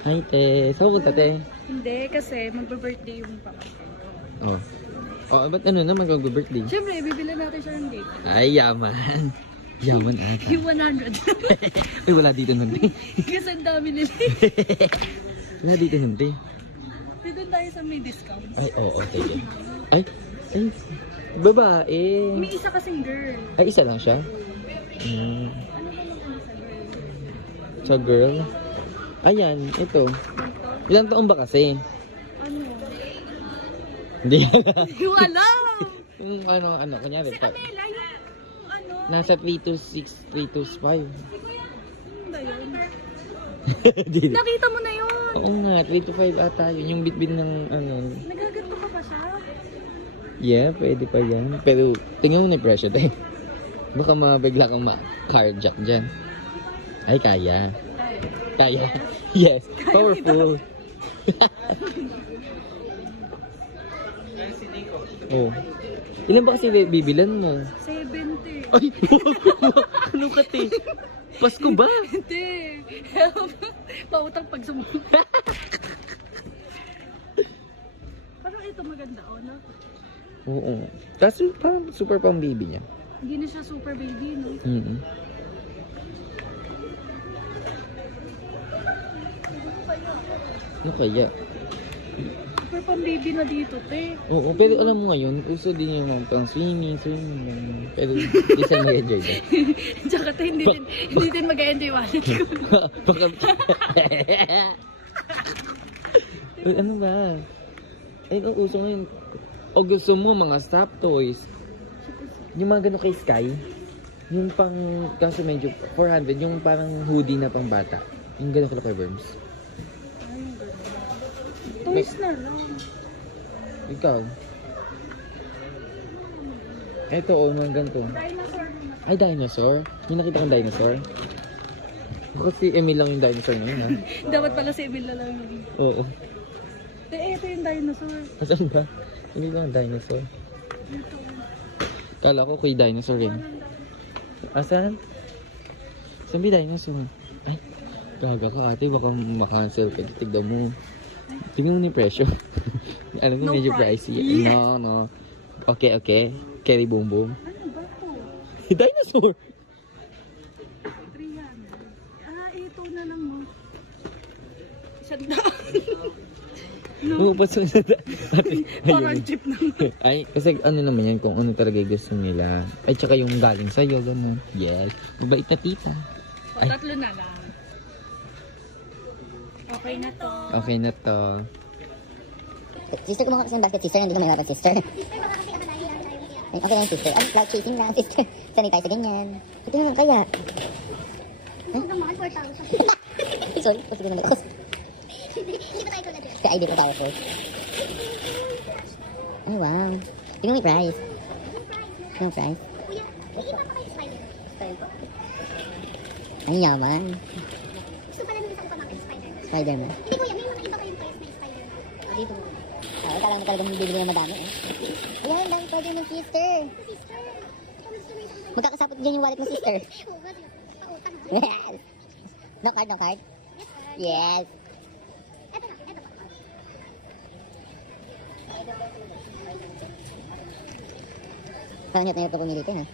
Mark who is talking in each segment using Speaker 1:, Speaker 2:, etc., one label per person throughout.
Speaker 1: Hi, te. Saan punta, te?
Speaker 2: Hindi, kasi magbe-birthday yung pamangkin ko.
Speaker 1: Oh. Oh, ba't ano naman mag-birthday?
Speaker 2: Siyempre, bibili natin siya ng cake.
Speaker 1: Ay, yaman. Yaman ata.
Speaker 2: Yung 100.
Speaker 1: Uy, wala dito nun, te.
Speaker 2: Kasi ang dami nila.
Speaker 1: Wala dito nun, te.
Speaker 2: Dito tayo sa may discount.
Speaker 1: Ay, oo, sige. Ay, babae.
Speaker 2: May isa kasing girl.
Speaker 1: Ay, isa lang siya?
Speaker 2: Ano ba naman sa girl?
Speaker 1: Sa girl? Ayan, ito. Ilang taon ba kasi?
Speaker 2: Ano?
Speaker 1: Hindi.
Speaker 2: Wala!
Speaker 1: Yung ano, kunyari.
Speaker 2: Si Amela, yung ano?
Speaker 1: Nasa 3 to 6, 3 to 5.
Speaker 2: Ano ba yun?
Speaker 1: Di.
Speaker 2: Nakita mo na yun!
Speaker 1: Oo nga, 3 to 5 ata yun. Yung bitbit ng ano.
Speaker 2: Nagaganto ka pa siya?
Speaker 1: Yeah, pwede pa yan. Pero tingnan mo na yung presyo tayo. Baka mabigla kang ma-carjack dyan. Ay, kaya. Kaya. Yes. Powerful. Oh. Ilan ba kasi bibilan mo?
Speaker 2: 70.
Speaker 1: Ay, ano ka, te? Pasko ba?
Speaker 2: Hindi. Pautang pag sumunod. Parang ito maganda, oh, no?
Speaker 1: Oo. Tapos parang super pang baby niya.
Speaker 2: Hindi na siya super baby, no?
Speaker 1: Ano kaya?
Speaker 2: Super pang baby na dito, te.
Speaker 1: Oo, pero alam mo ngayon, uso din yung pang swimming. Pero di siya mag-enjoy ba?
Speaker 2: Tsaka te, hindi din mag-enjoy wallet ko.
Speaker 1: Baka... Uy, ano ba? Ay, ang uso ngayon. O gusto mo mga stop toys. Yung mga gano'n kay Sky. Yung pang, kaso medyo 400, yung parang hoodie na pang bata. Yung gano'n kala kay Worms.
Speaker 2: Toys na lang.
Speaker 1: Ikaw. Eto, mga ganito.
Speaker 2: Dinosaur naman.
Speaker 1: Ay, dinosaur? May nakita kang dinosaur? Kasi Emil lang yung dinosaur ngayon, ha?
Speaker 2: Dapat pala si Emil na lang yun.
Speaker 1: Oo.
Speaker 2: Te, ito yung dinosaur.
Speaker 1: Asan ba? Hindi ba ang dinosaur?
Speaker 2: Ito.
Speaker 1: Kala ko kay dinosaur rin. Asan? Saan ba dinosaur? Ay, gaga ka ate. Baka makancel ka. Tignan mo. Tignan mo ni presyo. Alam mo,
Speaker 2: No
Speaker 1: medyo
Speaker 2: price.
Speaker 1: pricey.
Speaker 2: Yeah.
Speaker 1: No. Okay, okay. Carry boom boom.
Speaker 2: Ano ba to?
Speaker 1: Dinosaur!
Speaker 2: 300. Ah, ito na lang mo. Sanda.
Speaker 1: Oo, pasok na.
Speaker 2: Parang jeep naman.
Speaker 1: Ay, kasi ano naman yan, kung ano talaga yung gusto nila. Ay, tsaka yung galing sa'yo, gano'n. Yes. Mabait na tita.
Speaker 2: O, tatlo na lang. Okay na to.
Speaker 1: Okay na to.
Speaker 3: Sister, kumuha kasi ng basket, sister. Hindi ko mahirapan, sister. Ay, okay lang, sister. Ay, cloud chasing lang, sister. Sanay tayo sa ganyan. Ito naman kaya.
Speaker 4: Ang mahal, 4,000.
Speaker 3: Ay, sorry. Kasi ko naman.
Speaker 4: Hindi ba tayo tulad yun?
Speaker 3: Kaya ID ko powerful. Oh, wow. Tingnan mo yung price. Anong price?
Speaker 4: Kuya, may iba pa kayo spider.
Speaker 3: Style ko. Ay, yaman.
Speaker 4: Gusto pala nung isang pamangkin spider.
Speaker 3: Spider-Man.
Speaker 4: Hindi kuya, may mga iba kayong toys na spider.
Speaker 3: Dito. Kala mo talagang bibili na madami eh. Ayan, dami Spider-Man, sister.
Speaker 4: Sister, kamusta mo isang toy?
Speaker 3: Magkakasapot dyan yung wallet mo, sister.
Speaker 4: Oo, nga sila. Pautang.
Speaker 3: Yes. No card, no card?
Speaker 4: Yes, sir.
Speaker 3: Yes.
Speaker 4: Eto na, eto pa.
Speaker 3: Parang hirap na hirap ka pumili ka, ha?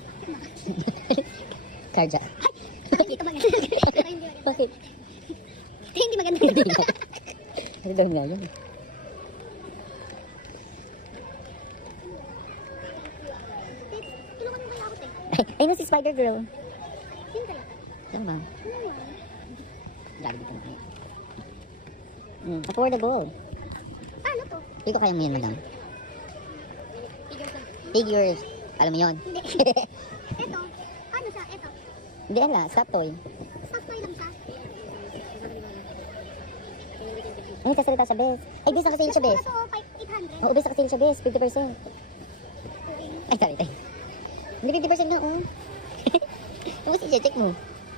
Speaker 3: Karja.
Speaker 4: Hindi ito maganda. Hindi maganda.
Speaker 3: Bakit?
Speaker 4: Hindi maganda.
Speaker 3: Kasi daw nga yun.
Speaker 4: Tulungan mo kaya ako, te.
Speaker 3: Ay, no, si Spider-Girl.
Speaker 4: Sino kaya?
Speaker 3: Saan ba?
Speaker 4: Ano nga?
Speaker 3: Grabe dito na. Affordable.
Speaker 4: Ano to?
Speaker 3: Hindi ko kaya mo yan, madam.
Speaker 4: Figures lang.
Speaker 3: Figures. Alam mo yun?
Speaker 4: Hindi. Eto. Ano siya? Eto.
Speaker 3: Hindi, ala. Stop toy.
Speaker 4: Soft toy lang siya.
Speaker 3: Ay, sasalita sa best. Ay, best nakasale siya, best.
Speaker 4: Ito, 800.
Speaker 3: Oo, best nakasale siya, best. 50%. Ay, sorry, tayo. Hindi, 50% na, oh. Tapos i-check mo.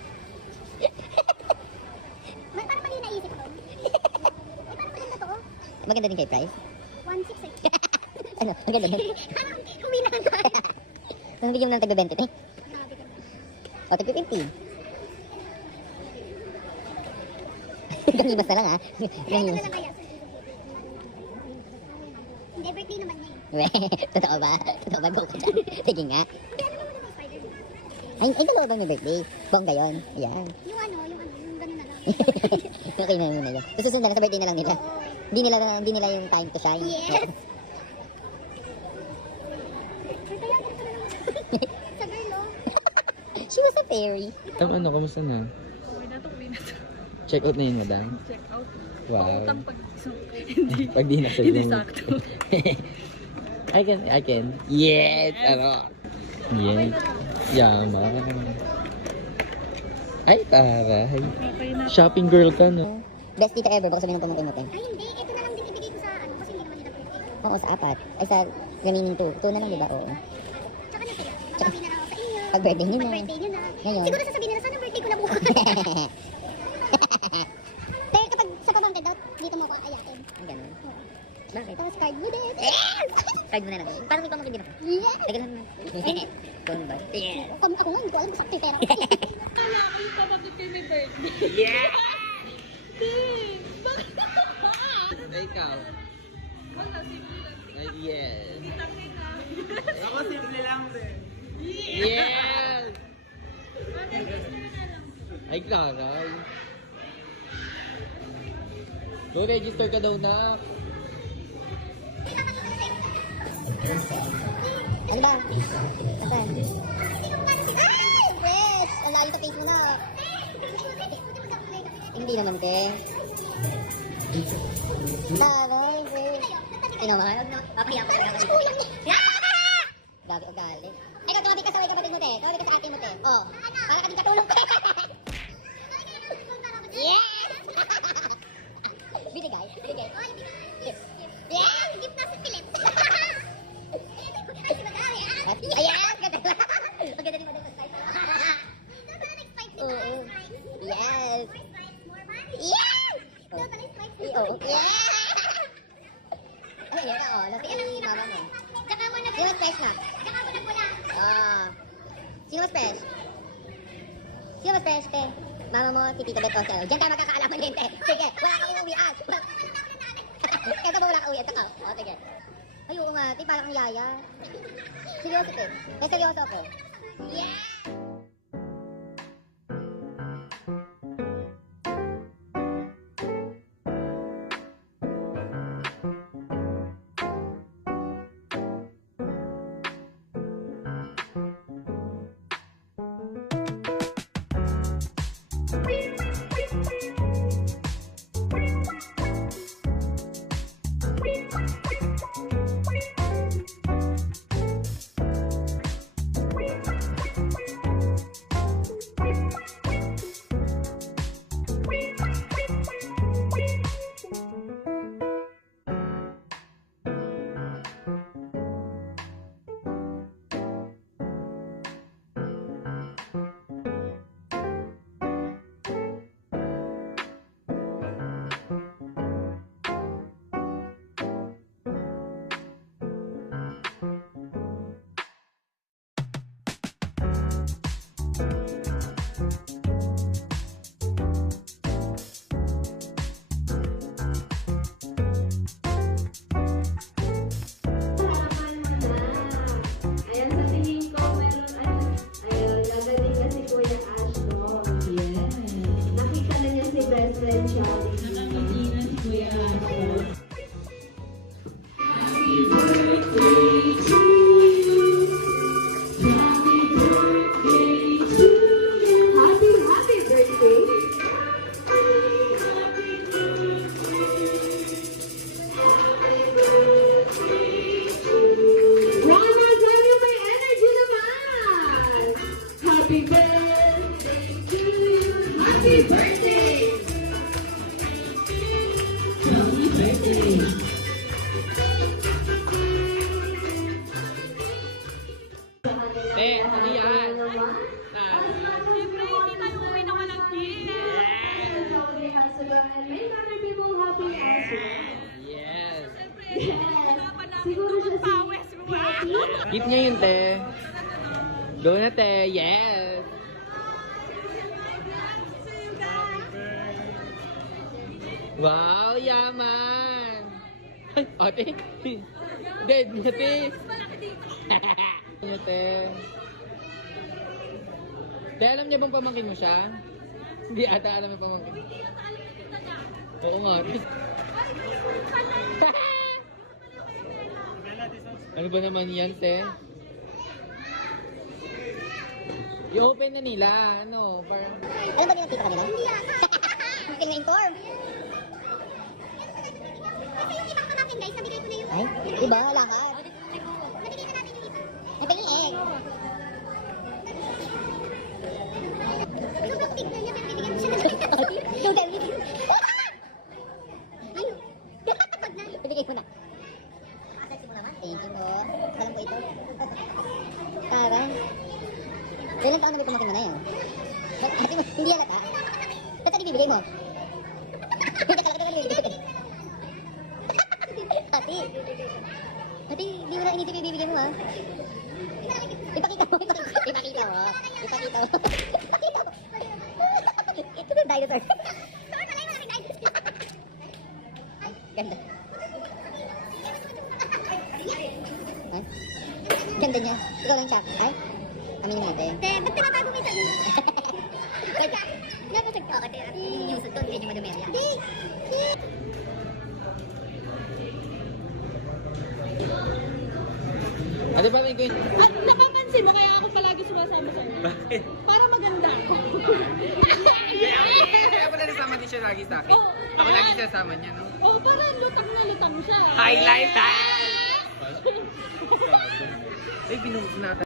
Speaker 4: Parang mali naisip ko. Ay, parang maganda to.
Speaker 3: Maganda din kay price.
Speaker 4: 1,600 eh.
Speaker 3: Ano, maganda din.
Speaker 4: Huwi na lang tayo.
Speaker 3: Nung bigyan mo ng tagbe 20, eh.
Speaker 4: Grabe ka.
Speaker 3: O, tagbe 50. Nangimas na lang ha.
Speaker 4: Kaya ito na
Speaker 3: Nangimas.
Speaker 4: lang kaya. Hindi, birthday naman niya eh.
Speaker 3: Weh, totoo ba? Totoo ba? Go ka dyan. Sige nga.
Speaker 4: Kaya ano naman yung spider?
Speaker 3: Ay, dalawa ba may birthday? Bongga yun. Ayan.
Speaker 4: Yung gano'n na lang.
Speaker 3: Okay na muna yun. Susunod na lang sa birthday na lang nila.
Speaker 4: Oo.
Speaker 3: Hindi nila yung time to shine.
Speaker 4: Yes. Kaya ganito na naman. Sa girl, oh.
Speaker 3: She was a fairy.
Speaker 1: Ano, kamusta na?
Speaker 2: Okay na to, uwi na to.
Speaker 1: Check out na yun, madam.
Speaker 2: Check out.
Speaker 1: Wow.
Speaker 2: Pautang pag hindi.
Speaker 1: Pag di na sa
Speaker 2: Hindi sakto.
Speaker 1: I can. Yes! Ano? Yes. Yaman. Ay, taray.
Speaker 2: Okay na.
Speaker 1: Shopping girl ka, no?
Speaker 3: Best tita ever. Baka sabihin ng pamangkin mo, te.
Speaker 4: Ay, hindi. Ito na lang din ibigay ko sa ano. Kasi hindi naman nila birthday.
Speaker 3: Oo, sa apat. Ay, sa remaining two. Two na lang, di ba? Oo.
Speaker 4: Tsaka na sila. Babawi na lang ako sa inyo.
Speaker 3: Pag birthday niyo na.
Speaker 4: Pag birthday nyo na.
Speaker 3: Ngayon.
Speaker 4: Siguro sasabihin nila, sana birthday ko na bukas. Pero kapag sa pamangkin daw, dito mo ako ayakin.
Speaker 3: Ang ganun. Bakit?
Speaker 4: Tapos card mo din.
Speaker 3: Card mo na lang. Parang may pamangkin din ako.
Speaker 4: Yes!
Speaker 3: Teka lang. Kung ba? Yes.
Speaker 4: Ako nga, hindi ko alam kung sakto yung pera ko.
Speaker 2: Kala ko yung kapatid kayo may birthday.
Speaker 1: Yeah!
Speaker 2: Ding! Bakit?
Speaker 1: Ay, ikaw.
Speaker 2: Wala, simple lang.
Speaker 1: Ay, yes.
Speaker 2: Tangin na.
Speaker 5: Ako simple lang din.
Speaker 1: Yes! Ay, karay. Go, register ka daw na.
Speaker 3: Ano ba? Asan? Ay! Fresh! Ang layo sa face mo na. Hindi naman, te. Taray, fresh. Sino ba? Papahiya pa talaga ako. Gabi ugali. Ay, ikaw tumabi ka sa kapatid mo, te. Tumabi ka sa ate mo, te. Oh, para ka din katulong. Yes! Binigay? Binigay. Yes!
Speaker 4: Gift na sa Philip.
Speaker 3: Ayan! Ganda. Ang ganda ni Madam Spice. Oo. Yes! Yes! Oo. Yes! Ano yun? Oo. Lati ka ng mama mo. Sino mas fresh na? Sino mas fresh? Sino mas fresh, te? Mama mo, si Tita Beth Costello. Diyan tayo magkakaalaman din, te. Sige, wala kang uuwian. Ito ba wala kang uuwian? Ito ka. O, sige. Ay, oo nga, te. Parang kang yaya. Seryoso, te. May seryoso ako. Yeah!
Speaker 6: Ayan, sa tingin ko, meron, ayun, gagaling na si Kuya Ashton. Nakita na niya si best friend Charlie. Nakangiti na si Kuya Ashton. Happy birthday! Rama, sana may energy naman! Happy birthday to you! Happy birthday! Happy birthday!
Speaker 1: Te, ano yan?
Speaker 2: Siyempre, hindi tayo uwi na walang gift.
Speaker 6: And may other people happy as well.
Speaker 1: Yes.
Speaker 2: Siyempre, hirapan namin
Speaker 6: Siguro
Speaker 2: ito
Speaker 6: siya si-
Speaker 2: magpawis. Wow!
Speaker 1: Gift niya yun, te. Go na, te. Yes. Wow, yaman! Ay, ate! Dead na, te! Ano, te? Te, alam niya bang pamangkin mo siya? Hindi ata alam yung pamangkin. Oo nga, te. Ano ba naman yan, te? I-open na nila, ano, parang...
Speaker 3: Alam ba nilang tito kanila? Hindi Hindi ka na-inform.
Speaker 4: Kasi yung ibang pamangkin guys, nabigay ko na yung...
Speaker 3: Ay, iba, lahat.
Speaker 4: Nabigay na natin yung iba.
Speaker 3: Ay, penging egg.
Speaker 4: Sobrang big na niya, pero bibigyan mo siya ng
Speaker 3: So, dahil
Speaker 4: Ay, wag na.
Speaker 3: ibigay ko na. Thank you po. Alam ko ito. Tara. Ilang taon na may pamangkin mo na yun? Ate mo, hindi yan ata. Ba't saan ibibigay mo? Teka lang, ito ibibigay. Ate. Ate, hindi mo na inisip ibibigay mo ha. Ipakita mo, ipakita mo. Ipakita mo. Ipakita mo. Ipakita mo. Ito yung dinosaur. Ay, ganda. Ha? Ganda niya. Ikaw lang siya. Ay, aminin natin.
Speaker 4: Te, ba't pinatago mo yung
Speaker 3: Wait, napasag ka kasi yung usod doon, medyo madumerya.
Speaker 1: Ate, parang ko yung...
Speaker 2: At napapansin mo kaya ako palagi sumasama sa'yo.
Speaker 5: Bakit?
Speaker 2: Para maganda ako.
Speaker 1: Kaya pala nasama din siya lagi sa akin.
Speaker 2: Oh,
Speaker 1: Ako
Speaker 2: ayan.
Speaker 1: lagi sasama niya, no?
Speaker 2: Oh, parang lutang na lutang siya.
Speaker 1: Highlight time! Ay, binuhos na ata